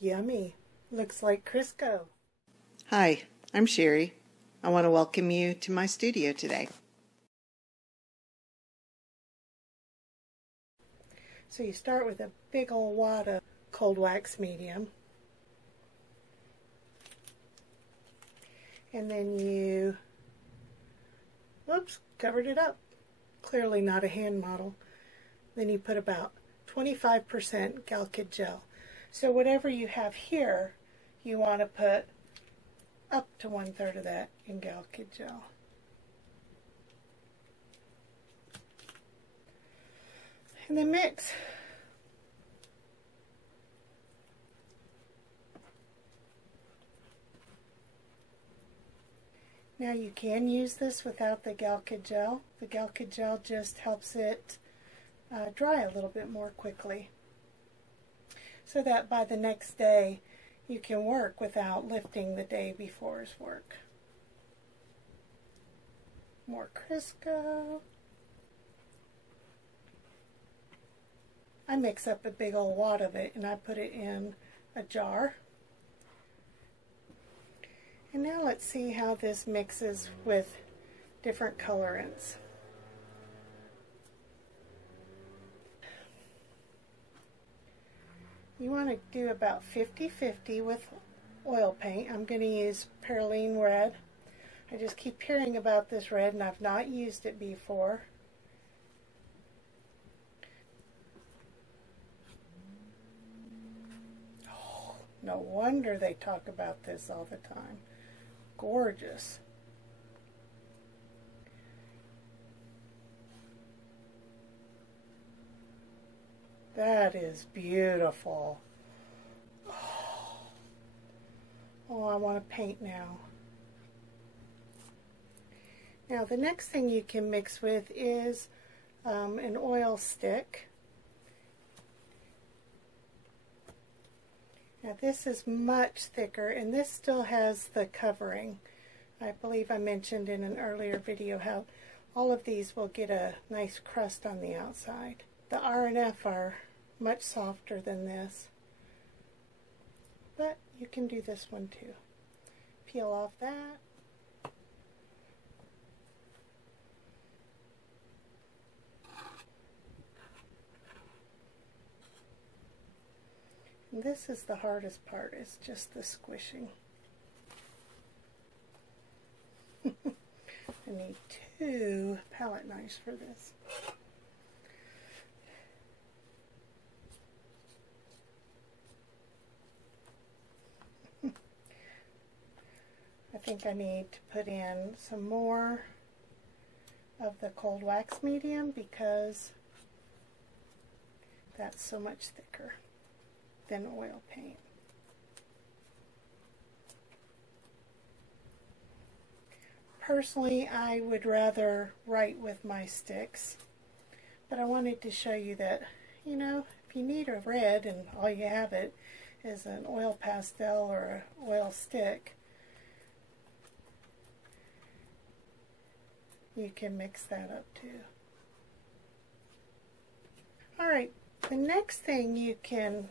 Yummy. Looks like Crisco. Hi, I'm Sherry. I want to welcome you to my studio today. So you start with a big old wad of cold wax medium. And then you, oops, covered it up. Clearly not a hand model. Then you put about 25% Galkid gel. So whatever you have here, you want to put up to 1/3 of that in Galkid gel. And then mix. Now you can use this without the Galkid gel. The Galkid gel just helps it dry a little bit more quickly, so that by the next day you can work without lifting the day before's work. More Crisco. I mix up a big old wad of it and I put it in a jar. And now let's see how this mixes with different colorants. You want to do about 50-50 with oil paint. I'm going to use Perylene Red. I just keep hearing about this red and I've not used it before. Oh, no wonder they talk about this all the time. Gorgeous. That is beautiful. Oh, I want to paint now. Now the next thing you can mix with is an oil stick. Now this is much thicker and this still has the covering. I believe I mentioned in an earlier video how all of these will get a nice crust on the outside. The R and F are much softer than this, but you can do this one too. Peel off that. And this is the hardest part, is just the squishing. I need 2 palette knives for this. I think I need to put in some more of the cold wax medium because that's so much thicker than oil paint. Personally, I would rather write with my sticks, but I wanted to show you that, you know, if you need a red and all you have it is an oil pastel or an oil stick, you can mix that up too. Alright, the next thing you can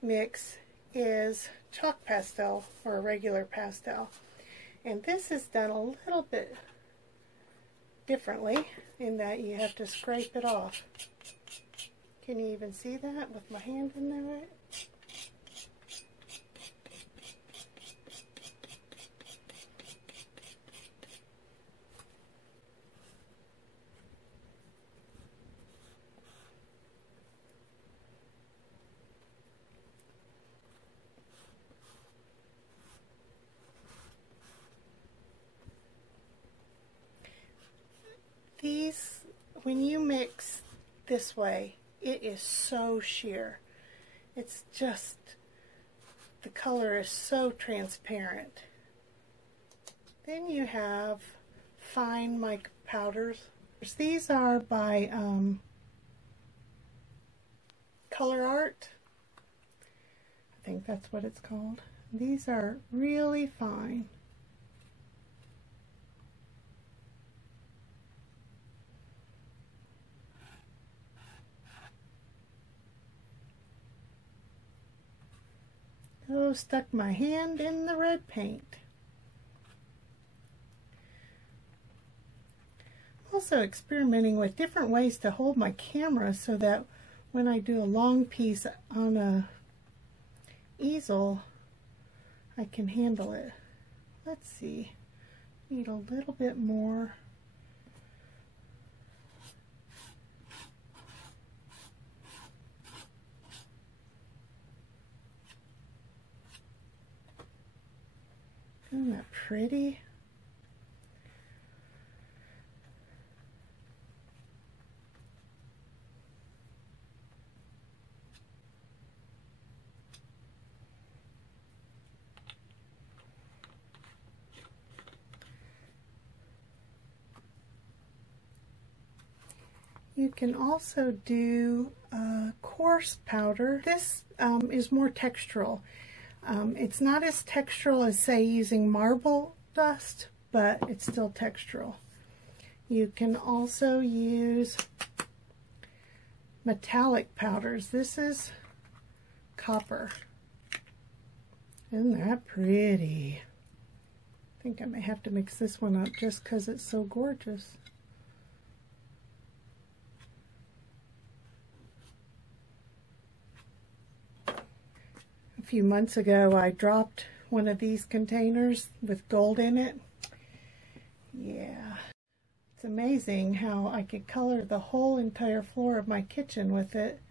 mix is chalk pastel or a regular pastel. And this is done a little bit differently in that you have to scrape it off. Can you even see that with my hand in there? These, when you mix this way, it is so sheer. It's just, the color is so transparent. Then you have fine mica powders. These are by Colorants. I think that's what it's called. These are really fine. Oh, stuck my hand in the red paint. Also experimenting with different ways to hold my camera so that when I do a long piece on a easel, I can handle it. Let's see, need a little bit more. Isn't that pretty? You can also do coarse powder. This is more textural. It's not as textural as, say, using marble dust, but it's still textural. You can also use metallic powders. This is copper. Isn't that pretty? I think I may have to mix this one up just because it's so gorgeous. A few months ago I dropped one of these containers with gold in it. Yeah, it's amazing how I could color the whole entire floor of my kitchen with it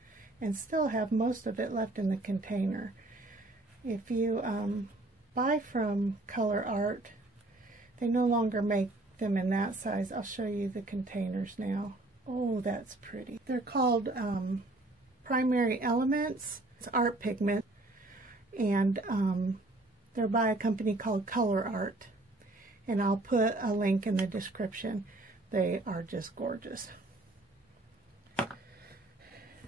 and still have most of it left in the container. If you buy from Colorants, they no longer make them in that size. I'll show you the containers now. Oh, that's pretty. They're called Primary Elements. It's art pigment. And they're by a company called Colorants, and I'll put a link in the description. They are just gorgeous,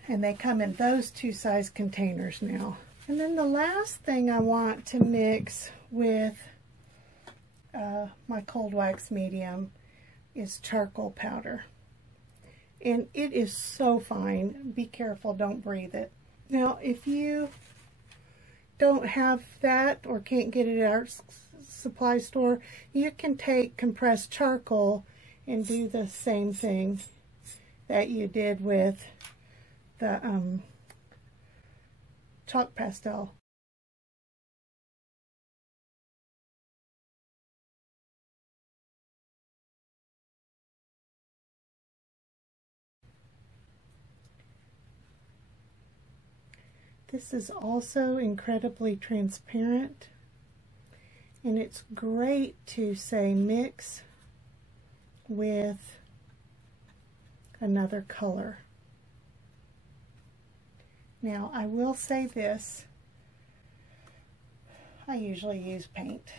and they come in those two size containers now. And then the last thing I want to mix with my cold wax medium is charcoal powder, and it is so fine. Be careful, don't breathe it. Now if you don't have that or can't get it at our supply store, you can take compressed charcoal and do the same thing that you did with the chalk pastel. This is also incredibly transparent, and it's great to, say, mix with another color. Now, I will say this, I usually use paint,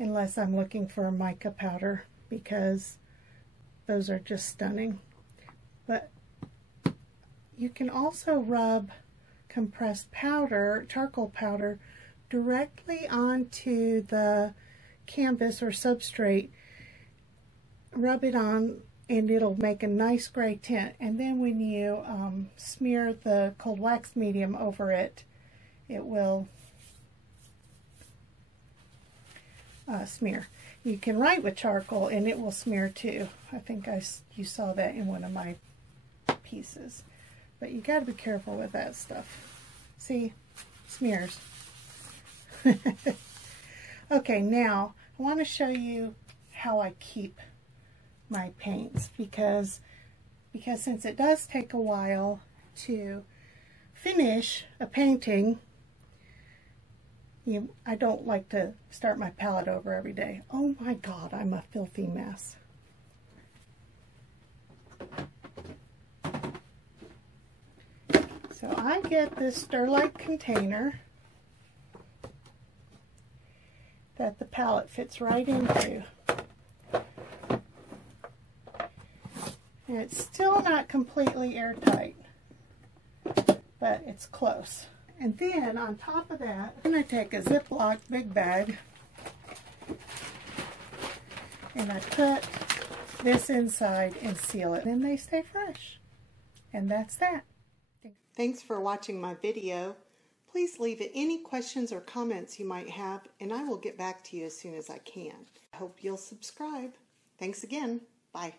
unless I'm looking for a mica powder, because those are just stunning. But you can also rub compressed powder, charcoal powder, directly onto the canvas or substrate. Rub it on and it'll make a nice gray tint. And then when you smear the cold wax medium over it, it will smear. You can write with charcoal and it will smear too. I think you saw that in one of my pieces. But you got to be careful with that stuff. See? Smears. Okay, now I want to show you how I keep my paints, because since it does take a while to finish a painting, I don't like to start my palette over every day. Oh my God, I'm a filthy mess. So I get this Sterlite container that the palette fits right into. And it's still not completely airtight, but it's close. And then on top of that, I'm going to take a Ziploc big bag and I put this inside and seal it. Then they stay fresh. And that's that. Thanks for watching my video. Please leave any questions or comments you might have, and I will get back to you as soon as I can. I hope you'll subscribe. Thanks again. Bye.